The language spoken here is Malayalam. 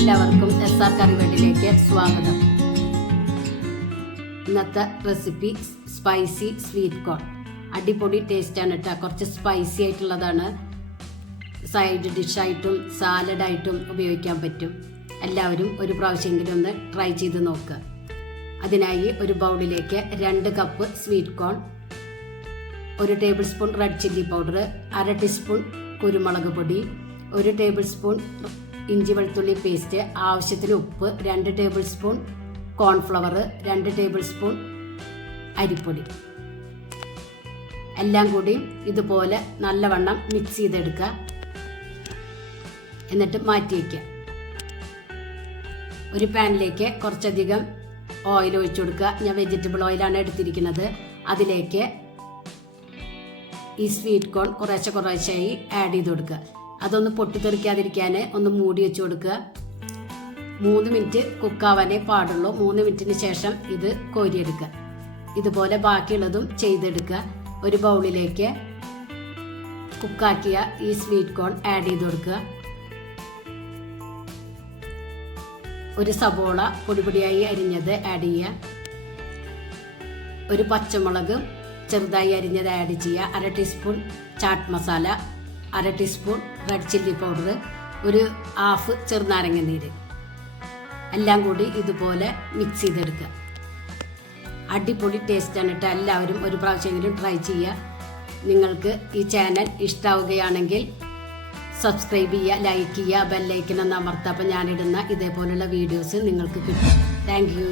എല്ലാവർക്കും SR കറി വേൾഡിലേക്ക് സ്വാഗതം. ഇന്നത്തെ റെസിപ്പി സ്പൈസി സ്വീറ്റ് കോൺ. അടിപൊളി ടേസ്റ്റാണ് കേട്ടോ. കുറച്ച് സ്പൈസി ആയിട്ടുള്ളതാണ്. സൈഡ് ഡിഷായിട്ടും സാലഡായിട്ടും ഉപയോഗിക്കാൻ പറ്റും. എല്ലാവരും ഒരു പ്രാവശ്യമെങ്കിലും ഒന്ന് ട്രൈ ചെയ്ത് നോക്കുക. അതിനായി ഒരു ബൗളിലേക്ക് 2 cup sweet corn, 1 table spoon red chilli powder, 1/2 teaspoon കുരുമുളക് പൊടി, 1 ടേബിൾ സ്പൂൺ ഇഞ്ചി വെളുത്തുള്ളി പേസ്റ്റ്, ആവശ്യത്തിന് ഉപ്പ്, 2 table spoon cornflour, 2 table spoon അരിപ്പൊടി, എല്ലാം കൂടി ഇതുപോലെ നല്ലവണ്ണം മിക്സ് ചെയ്തെടുക്കുക. എന്നിട്ട് മാറ്റി വയ്ക്കുക. ഒരു പാനിലേക്ക് കുറച്ചധികം ഓയിൽ ഒഴിച്ചു കൊടുക്കുക. ഞാൻ വെജിറ്റബിൾ ഓയിലാണ് എടുത്തിരിക്കുന്നത്. അതിലേക്ക് ഈ സ്വീറ്റ് കോൺ കുറേശ്ശെയായി ആഡ് ചെയ്ത് കൊടുക്കുക. അതൊന്ന് പൊട്ടിത്തെറിക്കാതിരിക്കാൻ ഒന്ന് മൂടി വെച്ച് കൊടുക്കുക. 3 മിനിറ്റ് കുക്കാവാനേ പാടുള്ളൂ. 3 മിനിറ്റിന് ശേഷം ഇത് കോരിയെടുക്കുക. ഇതുപോലെ ബാക്കിയുള്ളതും ചെയ്തെടുക്കുക. ഒരു ബൗളിലേക്ക് കുക്കാക്കിയ ഈ സ്വീറ്റ് കോൺ ആഡ് ചെയ്ത് കൊടുക്കുക. ഒരു സബോള പൊടിയായി അരിഞ്ഞത് ആഡ് ചെയ്യുക. ഒരു പച്ചമുളക് ചെറുതായി അരിഞ്ഞത് ആഡ് ചെയ്യുക. 1/2 teaspoon chaat masala, 1/2 teaspoon red chilli powder, ഒരു ഹാഫ് ചെറുനാരങ്ങ നീര്, എല്ലാം കൂടി ഇതുപോലെ മിക്സ് ചെയ്തെടുക്കുക. അടിപൊളി ടേസ്റ്റാണ് കേട്ടോ. എല്ലാവരും ഒരു പ്രാവശ്യമെങ്കിലും ട്രൈ ചെയ്യുക. നിങ്ങൾക്ക് ഈ ചാനൽ ഇഷ്ടമാവുകയാണെങ്കിൽ സബ്സ്ക്രൈബ് ചെയ്യുക, ലൈക്ക് ചെയ്യുക, ബെല്ലൈക്കൺ ഒന്ന് അമർത്തുക. അപ്പോൾ ഞാനിടുന്ന ഇതേപോലുള്ള വീഡിയോസ് നിങ്ങൾക്ക് കിട്ടും. Thank you.